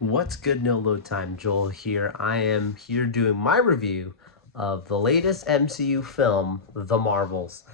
What's good, no load time? Joel here. I am here doing my review of the latest MCU film, The Marvels.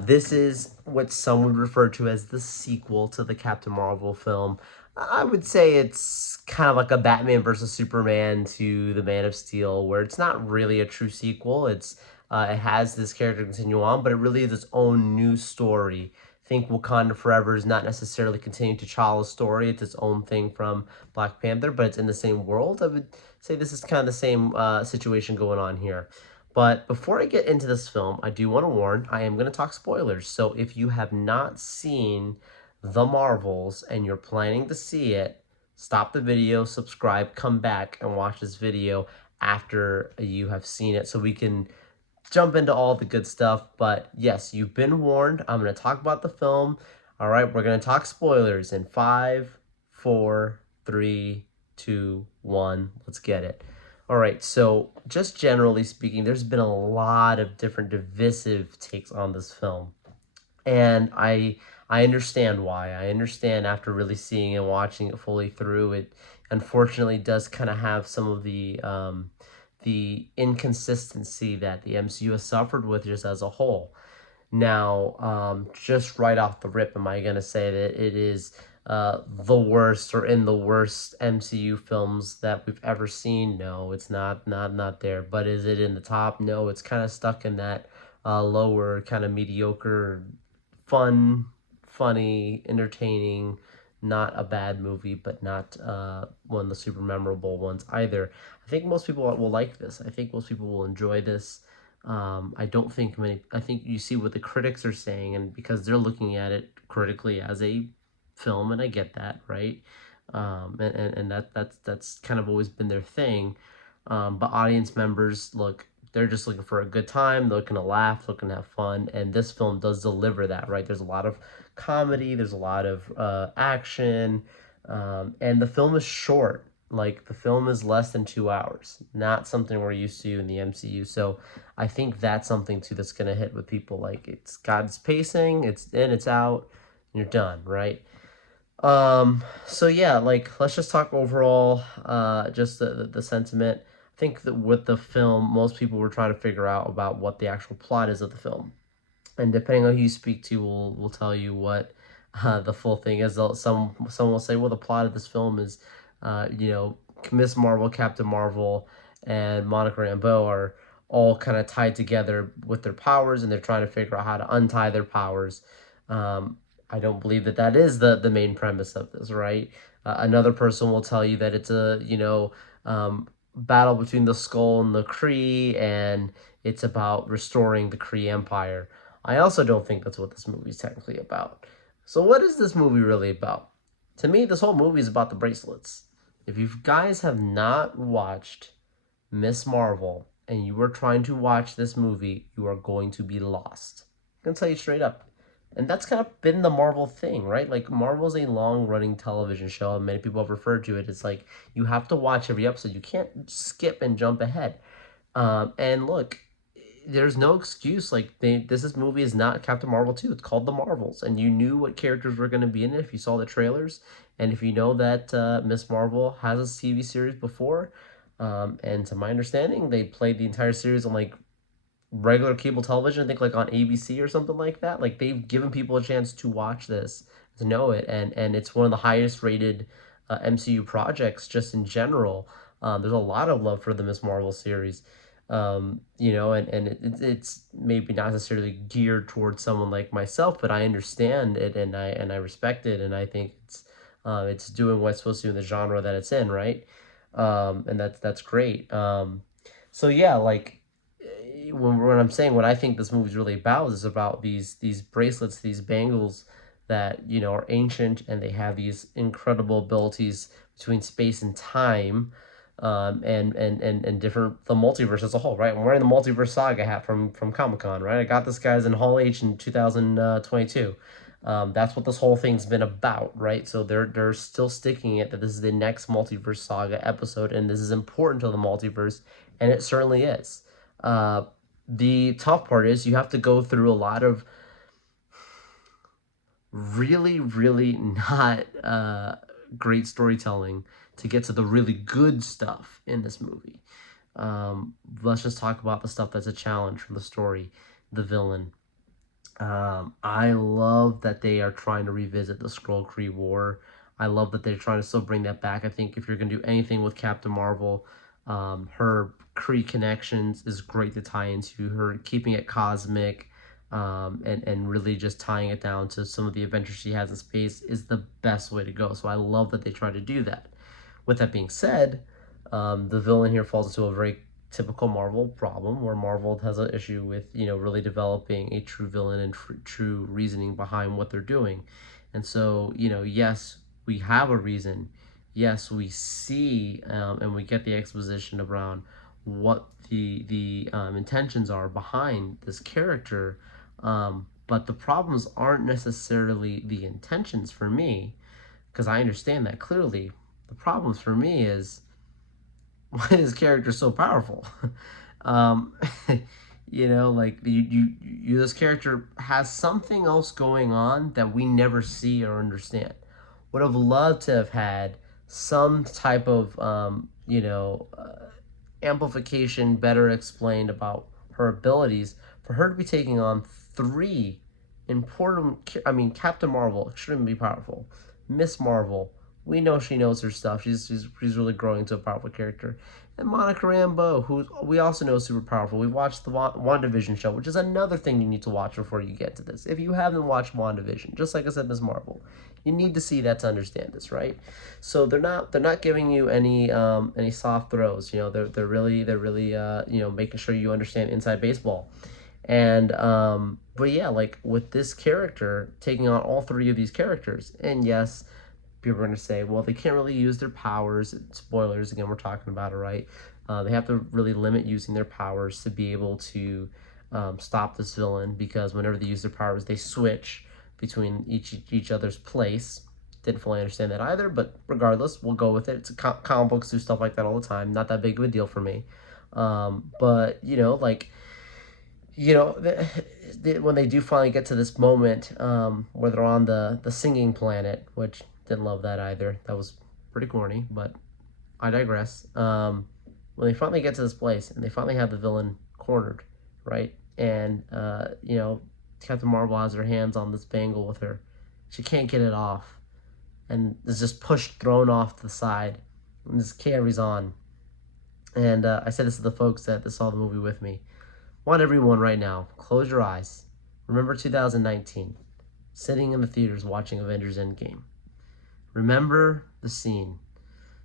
This is what some would refer to as the sequel to the Captain Marvel film. I would say it's kind of like a Batman versus Superman to the Man of Steel, where it's not really a true sequel. It has this character continue on, but it really is its own new story. Think Wakanda Forever is not necessarily continuing T'Challa's story. It's its own thing from Black Panther, but it's in the same world. I would say this is kind of the same situation going on here. But before I get into this film, I do want to warn I am going to talk spoilers. So if you have not seen The Marvels and you're planning to see it, stop the video, subscribe, come back and watch this video after you have seen it so we can jump into all the good stuff. But yes, you've been warned. I'm going to talk about the film. All right, we're going to talk spoilers in 5, 4, 3, 2, 1. Let's get it. All right, so just generally speaking, there's been a lot of different divisive takes on this film. And I understand why. I understand after really seeing and watching it fully through, it unfortunately does kind of have some of the inconsistency that the MCU has suffered with just as a whole. Now, just right off the rip, am I going to say that it is the worst or in the worst MCU films that we've ever seen? No, it's not there. But is it in the top? No, it's kind of stuck in that lower kind of mediocre, funny, entertaining, not a bad movie, but not one of the super memorable ones either. I think most people will like this. I think most people will enjoy this. I don't think many. I think you see what the critics are saying, and because they're looking at it critically as a film, and I get that, right? And that's kind of always been their thing. But audience members, look, they're just looking for a good time. They're looking to laugh, looking to have fun, and this film does deliver that, right? There's a lot of comedy, there's a lot of action, and the film is short. Like the film is less than 2 hours, not something we're used to in the MCU. So I think that's something too that's gonna hit with people. Like it's got its pacing, it's in, it's out, and you're done, right? So yeah, like let's just talk overall, just the sentiment. I think that with the film, most people were trying to figure out about what the actual plot is of the film, and depending on who you speak to, will tell you what the full thing is. Some will say, well, the plot of this film is, Miss Marvel, Captain Marvel, and Monica Rambeau are all kind of tied together with their powers, and they're trying to figure out how to untie their powers. I don't believe that that is the main premise of this, right? Another person will tell you that it's a battle between the Skull and the Kree, and it's about restoring the Kree Empire. I also don't think that's what this movie is technically about. So what is this movie really about? To me, this whole movie is about the bracelets. If you guys have not watched Miss Marvel and you are trying to watch this movie, you are going to be lost. I'm gonna tell you straight up. And that's kind of been the Marvel thing, right? Like Marvel's a long running television show, and many people have referred to it. It's like you have to watch every episode. You can't skip and jump ahead. And look, there's no excuse. Like this movie is not Captain Marvel 2. It's called The Marvels, and you knew what characters were going to be in it if you saw the trailers, and if you know that Miss Marvel has a TV series before. And to my understanding, they played the entire series on like regular cable television. I think like on ABC or something like that. Like they've given people a chance to watch this, to know it, and it's one of the highest rated MCU projects just in general. There's a lot of love for the Miss Marvel series, and it's maybe not necessarily geared towards someone like myself, but I understand it, and I respect it, and I think it's doing what it's supposed to in the genre that it's in, right? And that's great. So yeah, like when I'm saying what I think this movie's really about is about these bracelets, these bangles that are ancient, and they have these incredible abilities between space and time, and different the multiverse as a whole, right? I'm wearing the multiverse saga hat from Comic Con, right? I got this guys in Hall H in 2022. That's what this whole thing's been about, right? So they're still sticking it that this is the next multiverse saga episode, and this is important to the multiverse, and it certainly is. The tough part is you have to go through a lot of really, really not great storytelling to get to the really good stuff in this movie. Let's just talk about the stuff that's a challenge from the story, the villain. I love that they are trying to revisit the Skrull-Kree War. I love that they're trying to still bring that back. I think if you're going to do anything with Captain Marvel, her Kree connections is great to tie into. Her keeping it cosmic, and really just tying it down to some of the adventures she has in space is the best way to go. So I love that they try to do that. With that being said, the villain here falls into a very typical Marvel problem, where Marvel has an issue with really developing a true villain and true reasoning behind what they're doing. And so yes, we have a reason. Yes, we see and we get the exposition around what the intentions are behind this character. But the problems aren't necessarily the intentions for me, because I understand that clearly. The problems for me is why is this character so powerful? um, like this character has something else going on that we never see or understand. Would have loved to have had some type of amplification better explained about her abilities, for her to be taking on three important. I mean, Captain Marvel, extremely powerful. Miss Marvel, we know she knows her stuff. She's really growing into a powerful character. And Monica Rambeau, who we also know is super powerful. We watched the WandaVision show, which is another thing you need to watch before you get to this. If you haven't watched WandaVision, just like I said, Miss Marvel, you need to see that to understand this, right? So they're not giving you any soft throws. They're really making sure you understand inside baseball. And but yeah, like with this character taking on all three of these characters, and yes, people are going to say, well, they can't really use their powers. Spoilers, again, we're talking about it, right? They have to really limit using their powers to be able to stop this villain, because whenever they use their powers, they switch between each other's place. Didn't fully understand that either, but regardless, we'll go with it. It's comic books do stuff like that all the time. Not that big of a deal for me. But when they do finally get to this moment where they're on the singing planet, which didn't love that either. That was pretty corny, but I digress. When they finally get to this place and they finally have the villain cornered, right? And Captain Marvel has her hands on this bangle with her. She can't get it off, and is just thrown off to the side, and this carries on. And I said this to the folks that saw the movie with me. I want everyone right now, close your eyes. Remember 2019, sitting in the theaters watching Avengers Endgame. Remember the scene.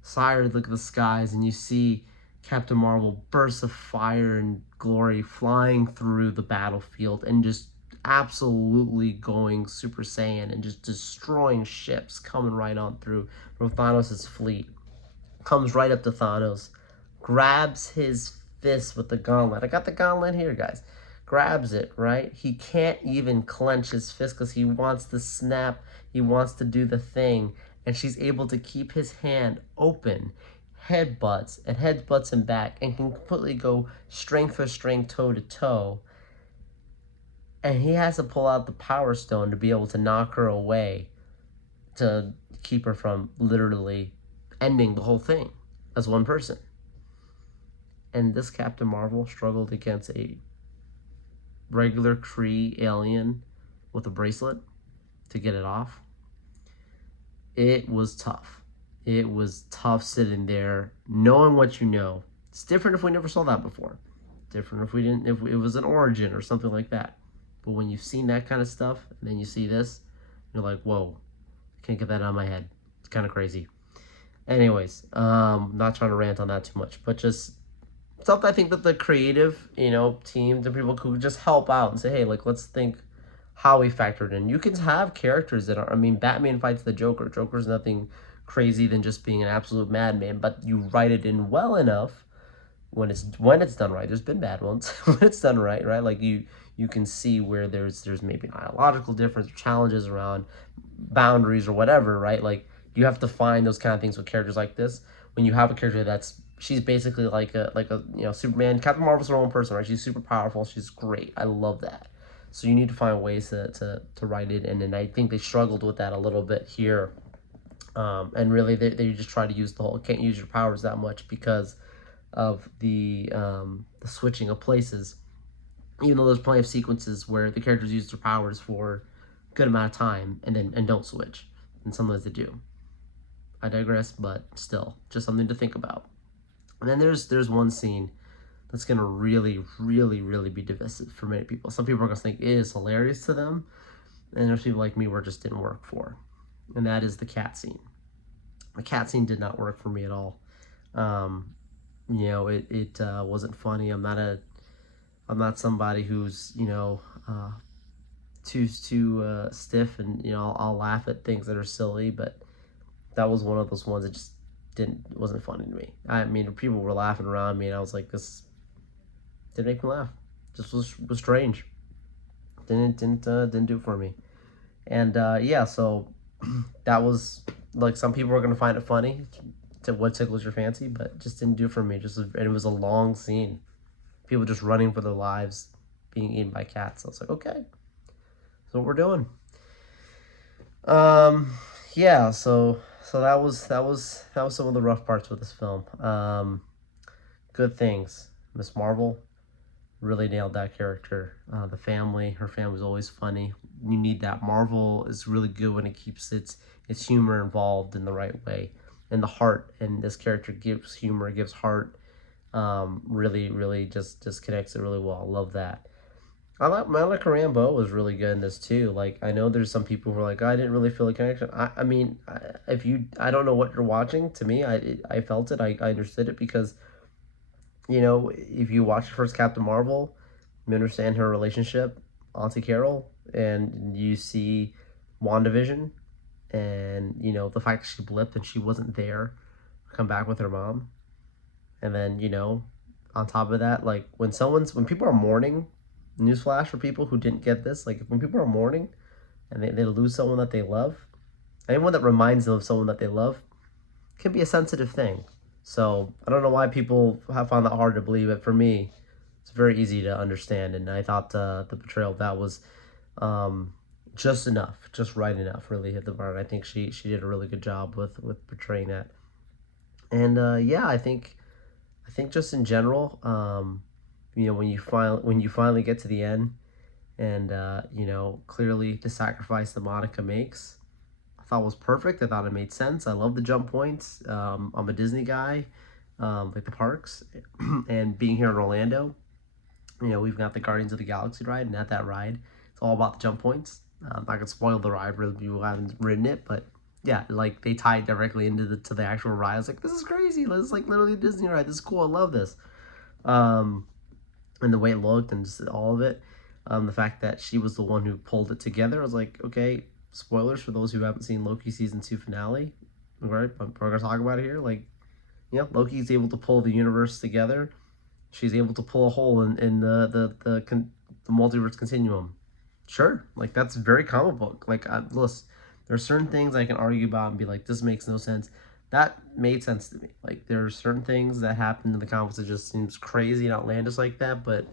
Sire, look at the skies, and you see Captain Marvel bursts of fire and glory flying through the battlefield and just absolutely going Super Saiyan and just destroying ships coming right on through from Thanos' fleet. Comes right up to Thanos, grabs his fist with the gauntlet. I got the gauntlet here, guys. Grabs it, right? He can't even clench his fist because he wants to snap. He wants to do the thing. And she's able to keep his hand open, headbutts him back, and can completely go strength for strength, toe to toe. And he has to pull out the Power Stone to be able to knock her away, to keep her from literally ending the whole thing as one person. And this Captain Marvel struggled against a regular Kree alien with a bracelet to get it off. It was tough. It was tough sitting there, knowing what you know. It's different if we never saw that before. Different if it was an origin or something like that. But when you've seen that kind of stuff, and then you see this, you're like, whoa, I can't get that out of my head. It's kind of crazy. Anyways, not trying to rant on that too much, but just stuff I think that the creative, team, the people who just help out and say, hey, let's think how we factored in. You can have characters that are, Batman fights the Joker. Joker's nothing crazy than just being an absolute madman, but you write it in well enough when it's done right. There's been bad ones when it's done right? Like you can see where there's maybe an ideological difference or challenges around boundaries or whatever, right? Like you have to find those kind of things with characters like this. When you have a character she's basically like a Superman. Captain Marvel's her own person, right? She's super powerful. She's great. I love that. So you need to find ways to write it in, and I think they struggled with that a little bit here. And really, they just try to use the whole can't use your powers that much because of the switching of places. Even though there's plenty of sequences where the characters use their powers for a good amount of time and don't switch, and sometimes they do. I digress, but still, just something to think about. And then there's one scene that's gonna really, really, really be divisive for many people. Some people are gonna think it is hilarious to them, and there's people like me where it just didn't work for. And that is the cat scene. The cat scene did not work for me at all. Um, it wasn't funny. I'm not somebody who's too stiff, and I'll laugh at things that are silly, but that was one of those ones that just didn't wasn't funny to me. I mean, people were laughing around me, and I was like, this didn't make me laugh. Just was strange. Didn't do it for me. And yeah, so that was like some people are gonna find it funny to what tickles your fancy, but just didn't do it for me. And it was a long scene. People just running for their lives, being eaten by cats. I was like, okay, that's what we're doing. Um, yeah, so that was some of the rough parts with this film. Good things. Miss Marvel really nailed that character. Her family was always funny. You need that. Marvel is really good when it keeps its humor involved in the right way, and the heart. And this character gives humor, gives heart. Really, really just connects it really well. I love that. Monica Rambeau was really good in this too. Like I know there's some people who are like, I didn't really feel a connection. I mean, if you, I don't know what you're watching. To me, I felt it. I understood it because if you watch the first Captain Marvel, you understand her relationship, Auntie Carol, and you see WandaVision, and the fact that she blipped and she wasn't there, come back with her mom, and then on top of that, like when people are mourning, newsflash for people who didn't get this, like when people are mourning and they lose someone that they love, anyone that reminds them of someone that they love can be a sensitive thing. So I don't know why people have found that hard to believe, but for me, it's very easy to understand. And I thought the portrayal of that was um, just enough, just right enough, really hit the mark. I think she did a really good job with portraying that. And yeah, I think just in general, when you finally get to the end, and clearly the sacrifice that Monica makes, I thought was perfect. I thought it made sense. I love the jump points. I'm a Disney guy, like the parks, and being here in Orlando, we've got the Guardians of the Galaxy ride, and at that ride, it's all about the jump points. I'm not gonna spoil the ride for those people who haven't ridden it, but yeah, like they tie it directly into the actual ride. I was like, this is crazy. This is like literally a Disney ride. This is cool. I love this. Um, and the way it looked and just all of it. The fact that she was the one who pulled it together. I was like, okay, spoilers for those who haven't seen Loki season 2 finale. Right, we're gonna talk about it here. Like, Loki's able to pull the universe together. She's able to pull a hole in the multiverse continuum. Sure, like that's very comic book. Like, listen, there are certain things I can argue about and be like, this makes no sense. That made sense to me. Like, there are certain things that happen in the comics that just seems crazy and outlandish like that, but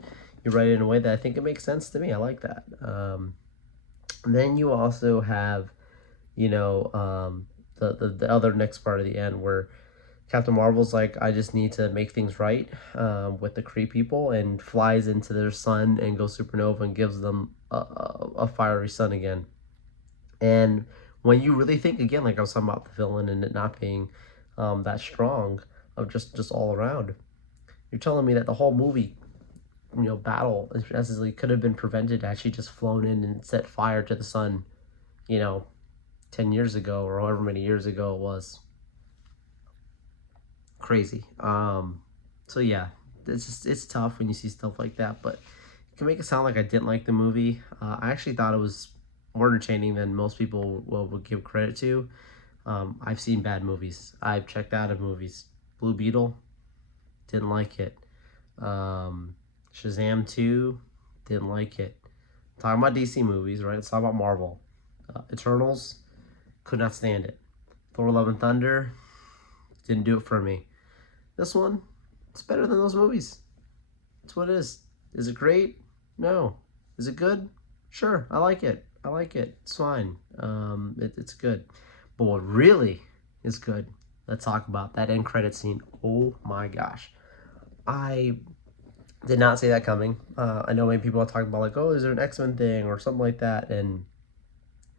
you write it in a way that I think it makes sense to me. I like that. And then you also have, the other next part of the end where Captain Marvel's like, I just need to make things right with the Kree people, and flies into their sun and goes supernova and gives them a fiery sun again. And when you really think again, like I was talking about the villain and it not being that strong, of just all around, you're telling me that the whole movie, battle necessarily could have been prevented had she just flown in and set fire to the sun, you know, 10 years ago or however many years ago it was. Crazy. So yeah, it's tough when you see stuff like that, but it can make it sound like I didn't like the movie. I actually thought it was more entertaining than most people would give credit to. I've seen bad movies. I've checked out of movies. Blue Beetle, didn't like it. Shazam 2, didn't like it. Talking about DC movies, right? Let's talk about Marvel. Eternals, could not stand it. Thor Love and Thunder, didn't do it for me. This one, it's better than those movies. That's what it is. Is it great? No. Is it good? Sure, I like it. I like it. It's fine. It's good. But what really is good, let's talk about that end credit scene. Oh my gosh. I did not see that coming. I know many people are talking about like, oh, is there an X-Men thing or something like that? And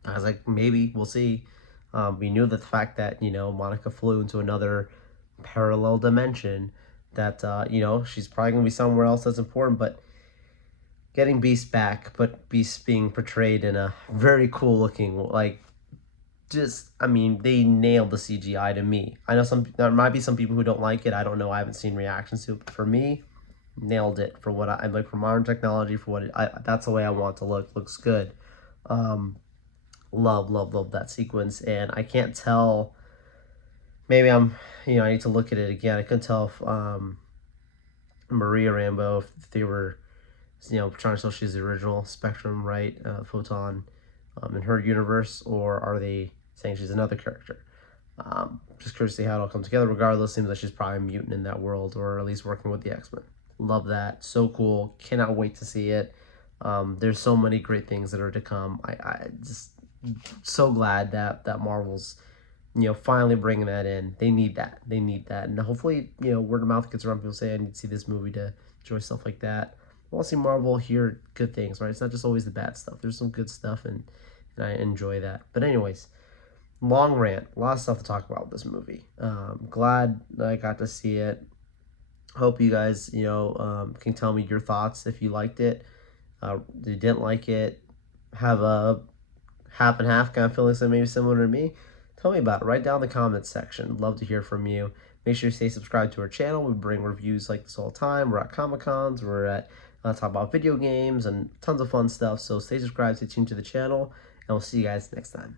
I was like, maybe we'll see. We knew that the fact that Monica flew into another parallel dimension, that she's probably gonna be somewhere else that's important. But getting Beast back, but Beast being portrayed in a very cool looking, like, just, I mean, they nailed the CGI to me. I know there might be some people who don't like it. I don't know. I haven't seen reactions to it. But for me, nailed it for what I like, for modern technology, for what that's the way I want it to look. Looks good. Um, love that sequence, and I can't tell. Maybe I need to look at it again. I couldn't tell if Maria Rambeau, if they were trying to show she's the original Spectrum, right? Photon, in her universe, or are they saying she's another character? Just curious to see how it all comes together. Regardless, seems like she's probably a mutant in that world, or at least working with the X-Men. Love that. So cool. Cannot wait to see it. There's so many great things that are to come. I just so glad that Marvel's finally bringing that in. They need that. They need that. And hopefully, word of mouth gets around. People say, I need to see this movie to enjoy stuff like that. I want to see Marvel hear good things, right? It's not just always the bad stuff. There's some good stuff, and I enjoy that. But anyways, long rant. A lot of stuff to talk about with this movie. Glad that I got to see it. Hope you guys, can tell me your thoughts if you liked it. You didn't like it. Have a half and half kind of feelings that maybe similar to me. Tell me about it. Write down in the comments section. Love to hear from you. Make sure you stay subscribed to our channel. We bring reviews like this all the time. We're at Comic Cons. We're at talk about video games and tons of fun stuff. So stay subscribed, stay tuned to the channel, and we'll see you guys next time.